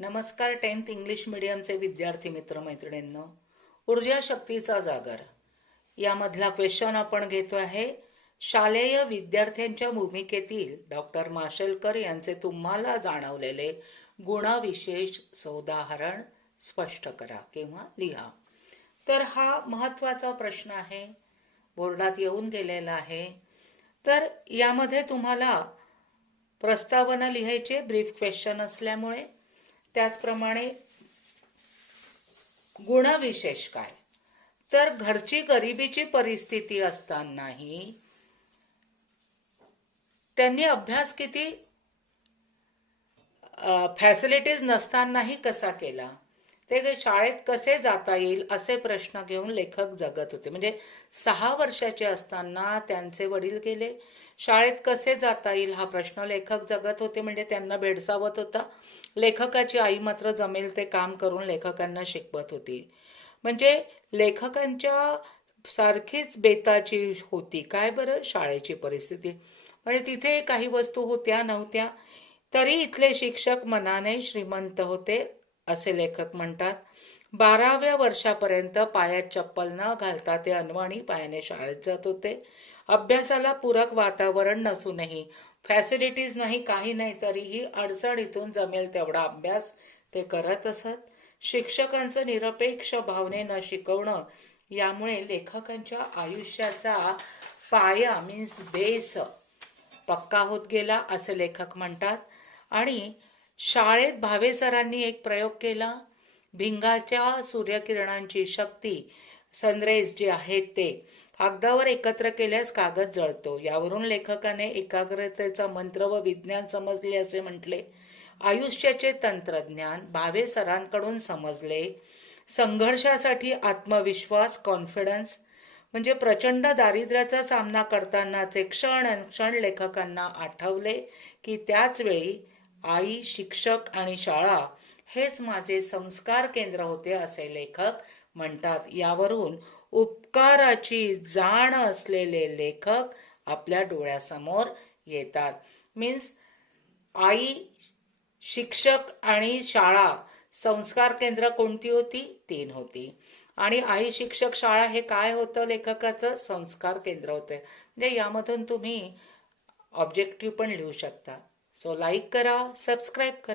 नमस्कार 10th English मीडियमचे विद्यार्थी मित्रमैत्रिणींनो, ऊर्जा शक्तीचा जागर यामधला क्वेश्चन आपण घेतो आहे. शालेय विद्यार्थ्यांच्या भूमिकेतील डॉक्टर माशेलकर यांचे तुम्हाला जाणवलेले गुणविशेष सोदाहरण स्पष्ट करा किंवा लिहा. तर हा महत्त्वाचा प्रश्न आहे, बोर्डात येऊन गेलेला आहे. तर यामध्ये तुम्हाला प्रस्तावना लिहायचे, ब्रीफ क्वेश्चन असल्यामुळे. त्याचप्रमाणे गुणविशेष काय, तर घरची गरिबीची परिस्थिती असतानाही त्यांनी अभ्यास किती फॅसिलिटीज नसतानाही कसा केला, ते शाळेत कसे जाता येईल असे प्रश्न घेऊन लेखक जगत होते. म्हणजे 6 वर्षाचे असताना त्यांचे वडील गेले, शाळेत कसे जाता येईल हा प्रश्न लेखक जगत होते. म्हणजे त्यांना भेडसावत होता. लेखकाची आई मात्र जमेल ते काम करून लेखकांना शिकवत होती. म्हणजे लेखकांच्या सारखीच बेताची होती काय बरं शाळेची परिस्थिती. म्हणजे तिथे काही वस्तू होत्या नव्हत्या, तरी इथले शिक्षक मनाने श्रीमंत होते असे लेखक म्हणतात. 12व्या वर्षापर्यंत पायात चप्पल न घालता ते अनवाणी पायाने शाळेत जात होते. अभ्यासाला पूरक वातावरण नसूनही, फॅसिलिटीज नाही, काही नाही, तरीही अडचणीतून जमेल तेवढा अभ्यास ते करत असत. शिक्षकांचं निरपेक्ष भावनेनं शिकवणं यामुळे लेखकांच्या आयुष्याचा पाया मीन्स बेस पक्का होत गेला असे लेखक म्हणतात. आणि शाळेत भावे सरांनी एक प्रयोग केला. भिंगाच्या सूर्यकिरणांची शक्ती, सनरेज जे आहेत ते कागदावर एकत्र केल्यास कागद जळतो. यावरून लेखकाने एकाग्रतेचा मंत्र व विज्ञान समजले असे म्हटले. आयुष्याचे तंत्रज्ञान भावे सरांकडून समजले. संघर्षासाठी आत्मविश्वास, कॉन्फिडन्स. म्हणजे प्रचंड दारिद्र्याचा सामना करतानाचे क्षण लेखकांना आठवले की त्याच वेळी आई, शिक्षक आणि शाळा हेच माझे संस्कार केंद्र होते असे लेखक म्हणतात. यावरून उपकाराची जाण असलेले लेखक आपल्या डोळ्यासमोर येतात. मीन्स आई, शिक्षक आणि शाळा संस्कार केंद्र कोणती होती? 3 होती. आणि आई, शिक्षक, शाळा हे काय होतं? लेखकाचं संस्कार केंद्र होते. म्हणजे यामधून तुम्ही ऑब्जेक्टिव्ह पण लिहू शकता. सो लाईक करा, सबस्क्राईब करा.